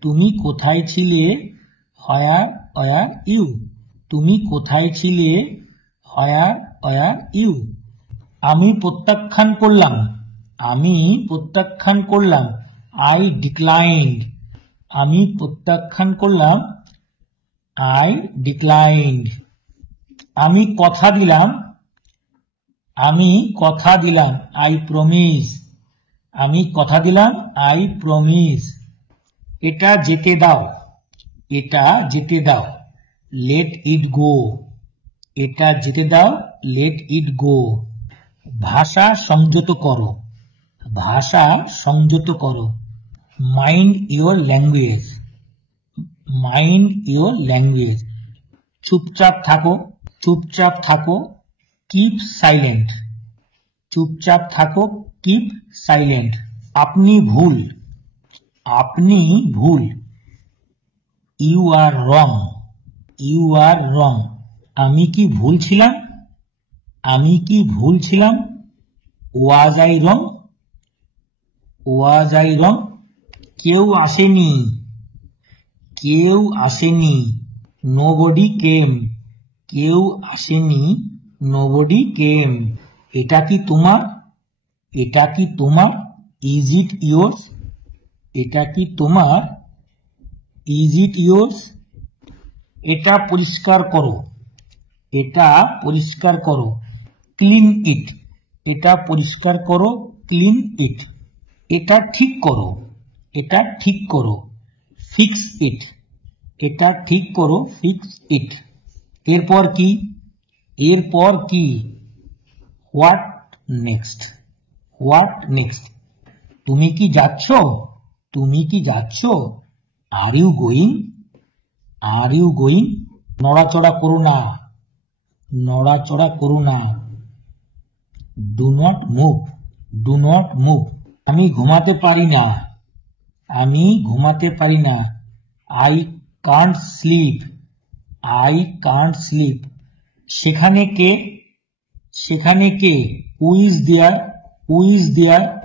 তুমি কোথায় ছিলে? Where were you? তুমি কোথায় ছিলে? Where were you? আমি প্রত্যাখ্যান করলাম। আমি প্রত্যাখ্যান করলাম। I declined. আমি প্রত্যাখ্যান করলাম। I declined. আমি কথা দিলাম। আমি কথা দিলাম। I promise. আমি কথা দিলাম। I promise. এটা যেতে দাও। এটা যেতে দাও। Let it go. এটা যেতে দাও। Let it go. ভাষা সংযত করো। ভাষা সংযত করো। Mind your language. Mind your language. চুপচাপ থাকো। চুপচাপ থাকো। Keep silent. চুপচাপ থাকো। Keep silent. আপনি ভুল। আপনি ভুল। You are wrong. You are wrong. আমি কি ভুল ছিলাম? আমি কি ভুল ছিলাম? Was I wrong? Was I wrong? কেউ আসেনি। কেউ আসেনি। Nobody came. কেউ আসেনি। Nobody came. এটা কি তোমার? এটা কি তোমার? Is it yours? এটা কি তোমার? Is it yours? এটা পরিষ্কার করো। এটা পরিষ্কার করো। Clean it. এটা পরিষ্কার করো। Clean it. এটা ঠিক করো। এটা ঠিক করো। Fix it. এটা ঠিক করো। Fix it. এরপর কি? এরপর কি? What next? What next? তুমি কি যাচ্ছ? তুমি কি যাচ্ছ? Are you going? Are you going? নড়াচড়া করো না। নড়াচড়া করো না। Do not move. Do not move. আমি ঘুমাতে পারি না। আমি ঘুমাতে পারি না। I can't sleep. I can't sleep. সেখানে কে? সেখানে কে? Who is there? Who is there?